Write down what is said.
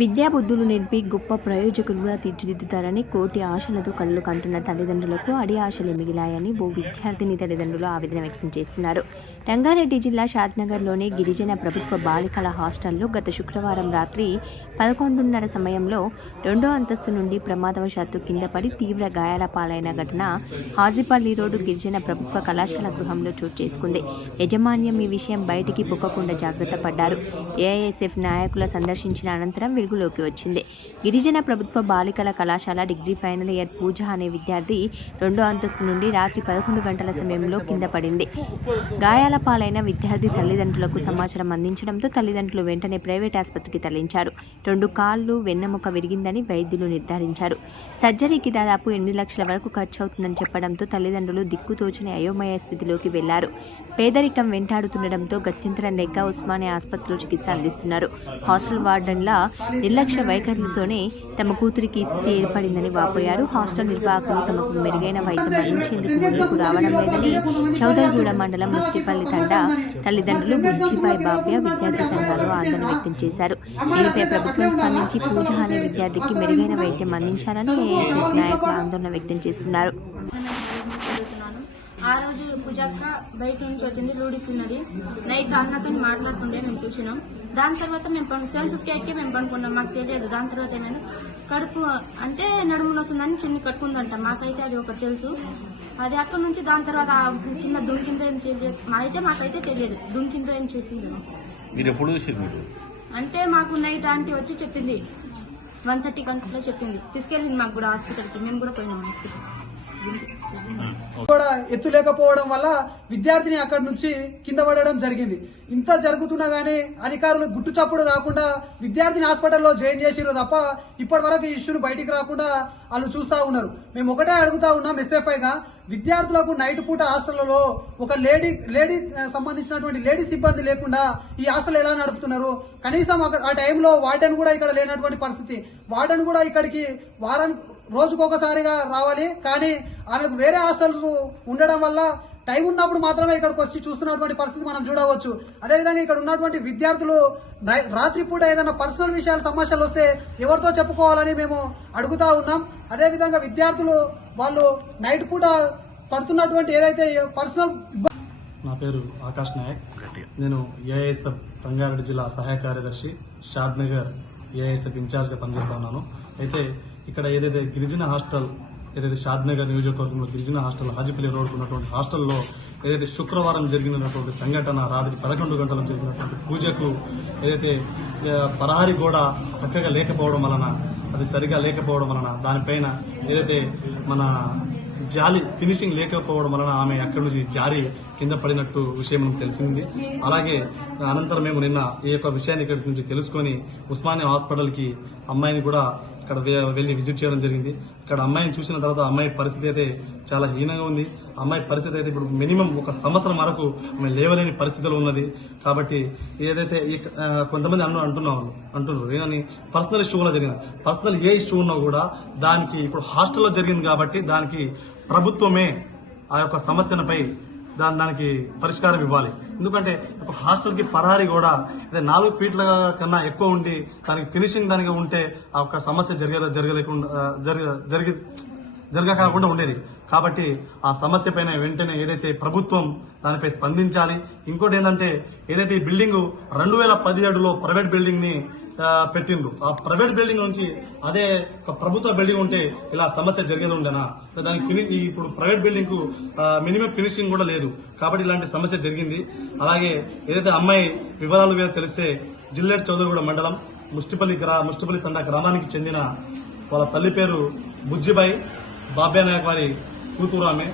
విద్యాబుద్ధులు నేర్పి గొప్ప ప్రయోజకులుగా తీర్చిదిద్దుతారని కోటి ఆశలతో కళ్ళు కంటున్న తల్లిదండ్రులకు అడి ఆశలే మిగిలాయని ఓ విద్యార్థిని తల్లిదండ్రులు ఆవేదన వ్యక్తం చేస్తున్నారు. రంగారెడ్డి జిల్లా షాద్నగర్లోని గిరిజన ప్రభుత్వ బాలికల హాస్టల్లో గత శుక్రవారం రాత్రి పదకొండున్నర సమయంలో రెండో అంతస్తు నుండి ప్రమాదవశాత్తు కింద పడి తీవ్ర గాయాల పాలైన ఘటన హాజీపల్లి రోడ్డు గిరిజన ప్రభుత్వ కళాశాల గృహంలో చోటు చేసుకుంది. యజమాన్యం ఈ విషయం బయటికి పొక్కకుండా జాగ్రత్త పడ్డారు. ఏఐఎస్ఎఫ్ నాయకుల సందర్శించిన అనంతరం వెలుగులోకి వచ్చింది. గిరిజన ప్రభుత్వ బాలికల కళాశాల డిగ్రీ ఫైనల్ ఇయర్ పూజ అనే విద్యార్థి రెండో అంతస్తు నుండి రాత్రి పదకొండు గంటల సమయంలో కింద పడింది. గాయాల పాలైన విద్యార్థి తల్లిదండ్రులకు సమాచారం అందించడంతో తల్లిదండ్రులు వెంటనే ప్రైవేట్ ఆసుపత్రికి తరలించారు. రెండు కాళ్ళు వెన్నెముక విరిగిందని వైద్యులు నిర్ధారించారు. సర్జరీకి దాదాపు ఎనిమిది లక్షల వరకు ఖర్చు అవుతుందని చెప్పడంతో తల్లిదండ్రులు దిక్కుతోచని అయోమయ స్థితిలోకి వెళ్ళారు. పేదరికం వెంటాడుతుండటంతో గత్యంతరం లేక ఉస్మానియా ఆసుపత్రిలో చికిత్స అందిస్తున్నారు. హాస్టల్ వార్డన్ల నిర్లక్ష్య వైఖరులతోనే తమ కూతురికి స్థితి ఏర్పడిందని వాపోయారు. హాస్టల్ నిర్వాహకులు తమకు మెరుగైన వైద్యం అందించేందుకు ముందుకు రావడం లేదని చౌదరిగూడ మండలం ముష్టిపల్లి తండా తల్లిదండ్రులు బుజ్జిబాయ్ బాబ్య విద్యార్థి సంఘాలు ఆందోళన వ్యక్తం చేశారు. దీనిపై ప్రభుత్వం స్పందించి పూజ అనే విద్యార్థికి మెరుగైన వైద్యం అందించాలని నాయకులు ఆందోళన వ్యక్తం చేస్తున్నారు. ఆ రోజు పూజక్క బయట నుంచి వచ్చింది లూడిస్తున్నది నైట్ అన్నతో మాట్లాడుతుండే మేము చూసినాం. దాని తర్వాత మేము పను సెవెన్ ఫిఫ్టీ ఎయిట్కి మేము పనుకున్నాం మాకు తెలియదు. దాని తర్వాత ఏమైంది కడుపు అంటే నడుములు వస్తుందని చున్ని కట్టుకుందంట. మాకైతే అది ఒకటి తెలుసు. అది అక్కడ నుంచి దాని తర్వాత ఆ కింద దుంకిందో ఏం చేయలేదు అయితే మాకైతే తెలియదు. దుంకిందో ఏం చేసింది. మీరు ఎప్పుడు చూసారు మీరు? అంటే మాకు నైట్ ఆంటీ వచ్చి చెప్పింది వన్ థర్టీ గంటలో చెప్పింది. తీసుకెళ్ళింది మాకు కూడా హాస్పిటల్కి మేము కూడా పోయినాం హాస్పిటల్ కూడా ఎత్తు లేకపోవడం వల్ల విద్యార్థిని అక్కడి నుంచి కింద పడడం జరిగింది. ఇంత జరుగుతున్నా గానీ అధికారులు గుట్టు చప్పుడు కాకుండా విద్యార్థిని హాస్పిటల్లో జాయిన్ చేసిరు తప్ప ఇప్పటి వరకు ఈ ఇష్యూని బయటికి రాకుండా వాళ్ళు చూస్తా ఉన్నారు. మేము ఒకటే అడుగుతా ఉన్నాం ఎస్ఎఫ్ఐగా విద్యార్థులకు నైట్ పూట హాస్టళ్ళలో ఒక లేడీ లేడీ సంబంధించినటువంటి లేడీ సిబ్బంది లేకుండా ఈ హాస్టల్ ఎలా నడుపుతున్నారు? కనీసం అక్కడ ఆ టైంలో వార్డెన్ కూడా ఇక్కడ లేనటువంటి పరిస్థితి. వార్డెన్ కూడా ఇక్కడికి వారానికి రోజుకొకసారిగా రావాలి. కానీ ఆమెకు వేరే హాస్టల్స్ ఉండడం వల్ల టైం ఉన్నప్పుడు మాత్రమే ఇక్కడికి వచ్చి చూస్తున్నటువంటి పరిస్థితి మనం చూడవచ్చు. అదేవిధంగా ఇక్కడ ఉన్నటువంటి విద్యార్థులు రాత్రిపూట ఏదైనా పర్సనల్ విషయాలు సమస్యలు వస్తే ఎవరితో చెప్పుకోవాలని మేము అడుగుతా ఉన్నాం. అదేవిధంగా విద్యార్థులు వాళ్ళు నైట్ పూట పడుతున్నటువంటి ఏదైతే పర్సనల్ నా పేరు ఆకాష్ నాయక్. నేను ఏఐఎస్ఎఫ్ రంగారెడ్డి జిల్లా సహాయ కార్యదర్శి షాద్ నగర్ ఏఐఎస్ఎఫ్ ఇన్ఛార్జ్గా పనిచేస్తా ఉన్నాను. అయితే ఇక్కడ ఏదైతే గిరిజన హాస్టల్ ఏదైతే షాద్నగర్ నియోజకవర్గంలో గిరిజన హాస్టల్ హాజీపల్లి రోడ్ ఉన్నటువంటి హాస్టల్లో ఏదైతే శుక్రవారం జరిగినటువంటి సంఘటన రాత్రి పదకొండు గంటలకు జరిగినటువంటి పూజకు ఏదైతే పరహారి గోడ చక్కగా లేకపోవడం వలన అది సరిగా లేకపోవడం వలన దానిపైన ఏదైతే మన జాలి ఫినిషింగ్ లేకపోవడం వలన ఆమె అక్కడి నుంచి జారి కింద పడినట్టు విషయం మనకు తెలిసింది. అలాగే అనంతరం మేము నిన్న ఈ యొక్క విషయాన్ని ఇక్కడి నుంచి తెలుసుకొని ఉస్మానియా హాస్పిటల్కి అమ్మాయిని కూడా ఇక్కడ వెళ్ళి విజిట్ చేయడం జరిగింది. ఇక్కడ అమ్మాయిని చూసిన తర్వాత అమ్మాయి పరిస్థితి అయితే చాలా హీనంగా ఉంది. అమ్మాయి పరిస్థితి అయితే ఇప్పుడు మినిమం ఒక సంవత్సరం వరకు ఆమె లేవలేని పరిస్థితిలో ఉన్నది. కాబట్టి ఏదైతే కొంతమంది అన్న అంటున్నారు అంటున్నారు. ఏమని? పర్సనల్ ఇష్యూ కూడా జరిగింది. పర్సనల్ ఏ ఇష్యూ ఉన్నా కూడా దానికి ఇప్పుడు హాస్టల్లో జరిగింది కాబట్టి దానికి ప్రభుత్వమే ఆ యొక్క సమస్యలపై దాని దానికి పరిష్కారం ఇవ్వాలి. ఎందుకంటే ఇప్పుడు హాస్టల్కి పరారి కూడా అదే నాలుగు ఫీట్ల కన్నా ఎక్కువ ఉండి దానికి ఫినిషింగ్ దానికి ఉంటే ఆ యొక్క సమస్య జరగ జరగలేకుండా ఆ, జరగ జరిగి జరగకుండా ఉండేది. కాబట్టి ఆ సమస్య పైన వెంటనే ఏదైతే ప్రభుత్వం దానిపై స్పందించాలి. ఇంకోటి ఏంటంటే ఏదైతే ఈ బిల్డింగ్ రెండు వేల పదిహేడులో ప్రైవేట్ బిల్డింగ్ని పెట్టిండ్రు. ఆ ప్రైవేట్ బిల్డింగ్ నుంచి అదే ఒక ప్రభుత్వ బిల్డింగ్ ఉంటే ఇలా సమస్య జరిగేది ఉండేనా? దానికి ఫిని ఇప్పుడు ప్రైవేట్ బిల్డింగ్కు మినిమం ఫినిషింగ్ కూడా లేదు. కాబట్టి ఇలాంటి సమస్య జరిగింది. అలాగే ఏదైతే అమ్మాయి వివరాలు మీద తెలిస్తే జిల్లేట్ చౌదరిగూడ మండలం ముష్టిపల్లి గ్రా ముష్టిపల్లి తండా గ్రామానికి చెందిన వాళ్ళ తల్లి పేరు బుజ్జిబాయి బాబ్యా నాయక్ వారి కూతురు ఆమె.